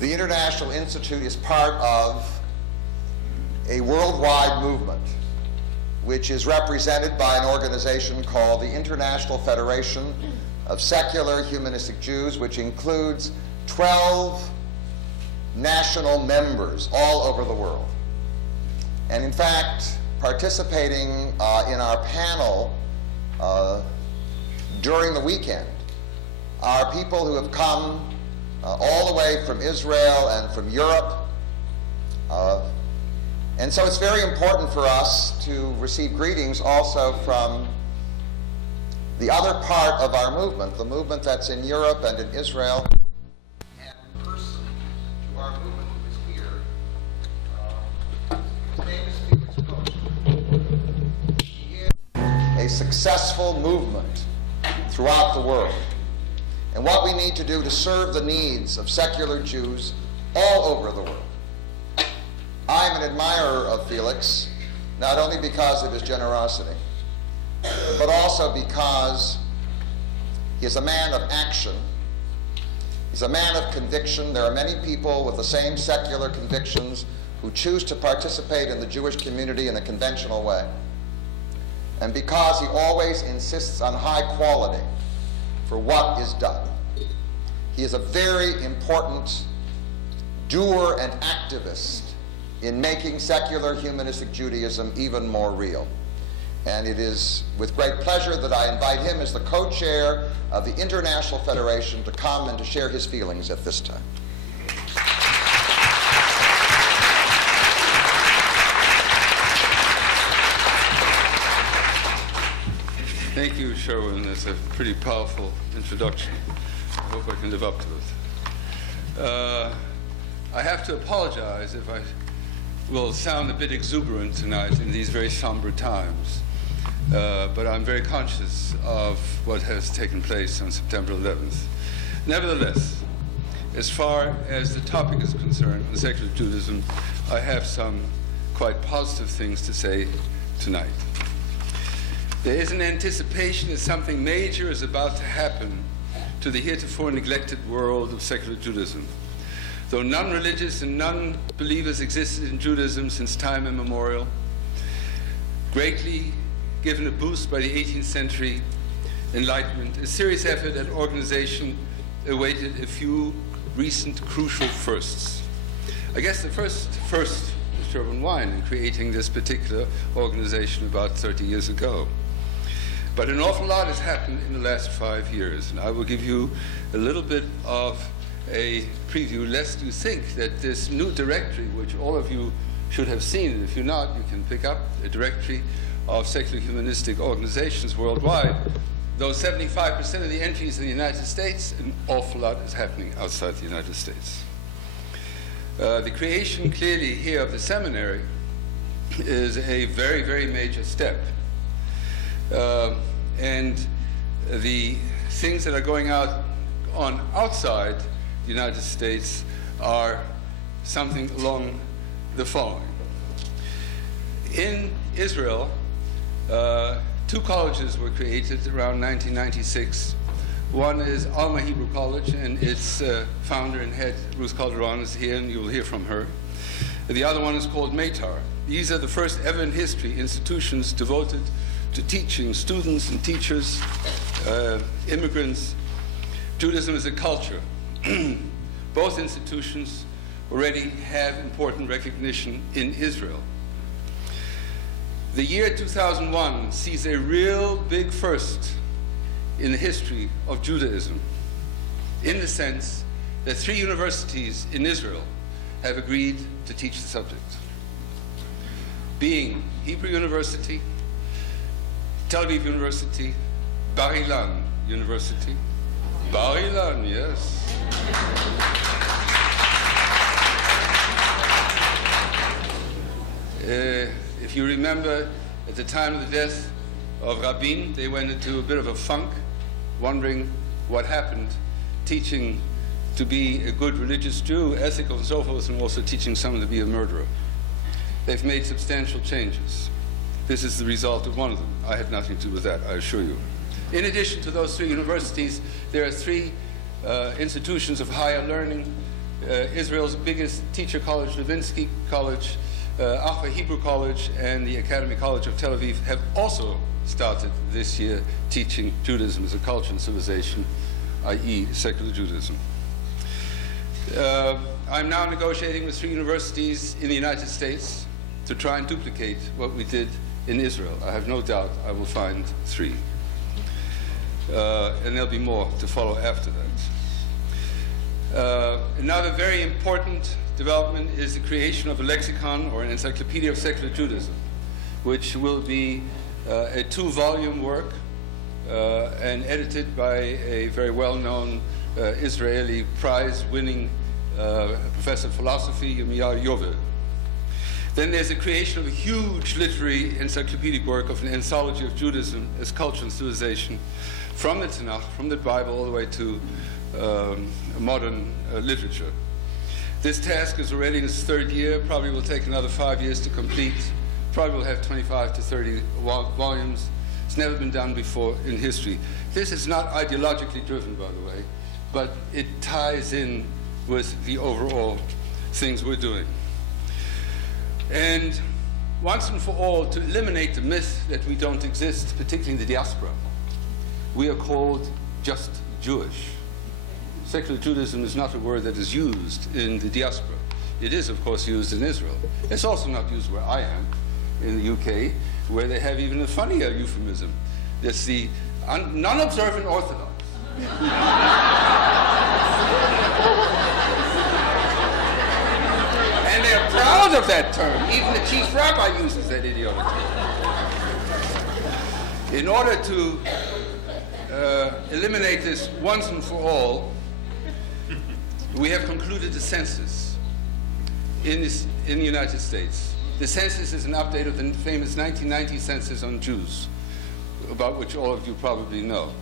The International Institute is part of a worldwide movement which is represented by an organization called the International Federation of Secular Humanistic Jews, which includes 12 national members all over the world. And in fact, participating in our panel during the weekend are people who have come all the way from Israel and from Europe. And so it's very important for us to receive greetings also from the other part of our movement, the movement that's in Europe and in Israel. And the person to our movement who is here, his name is Felix Posen. He is a successful movement throughout the world. And what we need to do to serve the needs of secular Jews all over the world. I'm an admirer of Felix, not only because of his generosity, but also because he is a man of action. He's a man of conviction. There are many people with the same secular convictions who choose to participate in the Jewish community in a conventional way. And because he always insists on high quality for what is done. He is a very important doer and activist in making secular humanistic Judaism even more real. And it is with great pleasure that I invite him as the co-chair of the International Federation to come and to share his feelings at this time. Thank you, Sherwin. That's a pretty powerful introduction. I hope I can live up to it. I have to apologize if I will sound a bit exuberant tonight in these very somber times, but I'm very conscious of what has taken place on September 11th. Nevertheless, as far as the topic is concerned, in secular Judaism, I have some quite positive things to say tonight. There is an anticipation that something major is about to happen to the heretofore neglected world of secular Judaism. Though non-religious and non-believers existed in Judaism since time immemorial, greatly given a boost by the 18th century Enlightenment, a serious effort at organization awaited a few recent crucial firsts. I guess the first was Sherwin Wine in creating this particular organization about 30 years ago. But an awful lot has happened in the last 5 years, and I will give you a little bit of a preview, lest you think that this new directory, which all of you should have seen, and if you're not, you can pick up a directory of secular humanistic organizations worldwide. Though 75% of the entries in the United States, an awful lot is happening outside the United States. The creation, clearly, here of the seminary is a very, very major step. And the things that are going on outside the United States are something along the following. In Israel, 2 colleges were created around 1996. One is Alma Hebrew College, and its founder and head, Ruth Calderon, is here, and you will hear from her. The other one is called Meitar. These are the first ever in history institutions devoted to teaching students and teachers, immigrants, Judaism as a culture. Both institutions already have important recognition in Israel. The year 2001 sees a real big first in the history of Judaism, in the sense that 3 universities in Israel have agreed to teach the subject, being Hebrew University, Tel Aviv University, Bar Ilan University. Bar Ilan, yes. If you remember, at the time of the death of Rabin, they went into a bit of a funk, wondering what happened, teaching to be a good religious Jew, ethical and so forth, and also teaching someone to be a murderer. They've made substantial changes. This is the result of one of them. I had nothing to do with that, I assure you. In addition to those 3 universities, there are 3 institutions of higher learning Israel's biggest teacher college, Levinsky College, Achva Hebrew College, and the Academy College of Tel Aviv have also started this year teaching Judaism as a culture and civilization, i.e. secular Judaism. I'm now negotiating with 3 universities in the United States to try and duplicate what we did in Israel. I have no doubt I will find 3. And there'll be more to follow after that. Another very important development is the creation of a lexicon or an encyclopedia of secular Judaism, which will be a 2-volume work and edited by a very well-known Israeli prize-winning professor of philosophy, Yirmiyahu Yovel. Then there's the creation of a huge literary encyclopedic work of an anthology of Judaism as culture and civilization, from the Tanakh, from the Bible, all the way to modern literature. This task is already in its 3rd year, probably will take another 5 years to complete, probably will have 25 to 30 volumes. It's never been done before in history. This is not ideologically driven, by the way, but it ties in with the overall things we're doing. And once and for all, to eliminate the myth that we don't exist, particularly in the diaspora, we are called just Jewish. Secular Judaism is not a word that is used in the diaspora. It is, of course, used in Israel. It's also not used where I am, in the UK, where they have even a funnier euphemism. That's the non-observant Orthodox. And they're proud of that term. Even the chief rabbi uses that idiotic term. In order to eliminate this once and for all, we have concluded the census in the United States. The census is an update of the famous 1990 census on Jews, about which all of you probably know.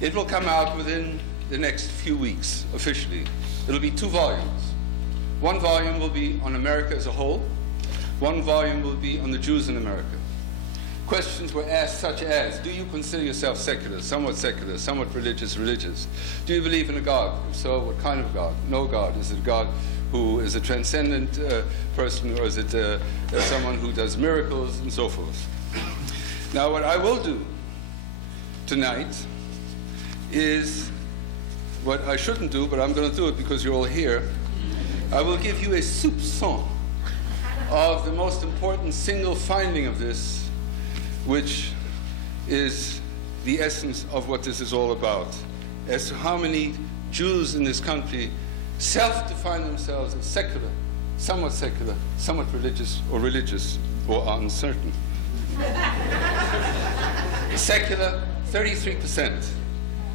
It will come out within the next few weeks, officially. It'll be 2 volumes. 1 volume will be on America as a whole. 1 volume will be on the Jews in America. Questions were asked such as, do you consider yourself secular, somewhat religious? Do you believe in a God? If so, what kind of God? No God. Is it a God who is a transcendent person, or is it someone who does miracles, and so forth? Now, what I will do tonight is what I shouldn't do, but I'm going to do it because you're all here. I will give you a soupçon of the most important single finding of this, which is the essence of what this is all about, as to how many Jews in this country self-define themselves as secular, somewhat religious, or uncertain. Secular, 33%.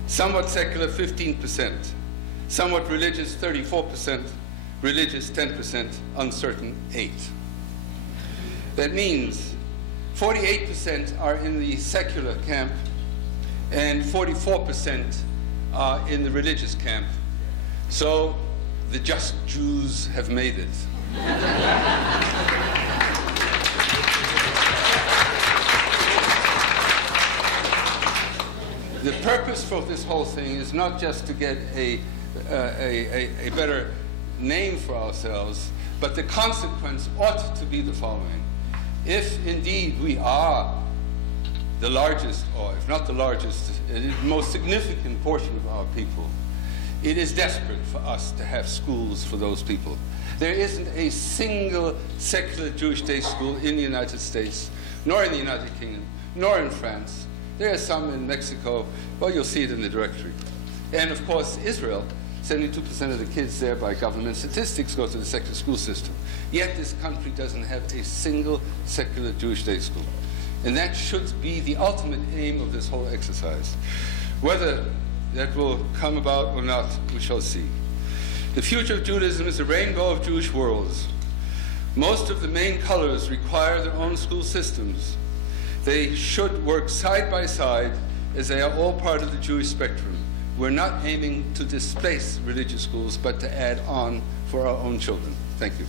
Somewhat secular, 15%. Somewhat religious, 34%. Religious, 10%. Uncertain, 8%. That means 48% are in the secular camp, and 44% are in the religious camp. So the just Jews have made it. The purpose for this whole thing is not just to get a better name for ourselves, but the consequence ought to be the following. If indeed we are the largest, or if not the largest, the most significant portion of our people, it is desperate for us to have schools for those people. There isn't a single secular Jewish day school in the United States, nor in the United Kingdom, nor in France. There are some in Mexico. Well, you'll see it in the directory. And of course, Israel, 72% of the kids there by government statistics go to the secular school system. Yet this country doesn't have a single secular Jewish day school. And that should be the ultimate aim of this whole exercise. Whether that will come about or not, we shall see. The future of Judaism is a rainbow of Jewish worlds. Most of the main colors require their own school systems. They should work side by side, as they are all part of the Jewish spectrum. We're not aiming to displace religious schools, but to add on for our own children. Thank you.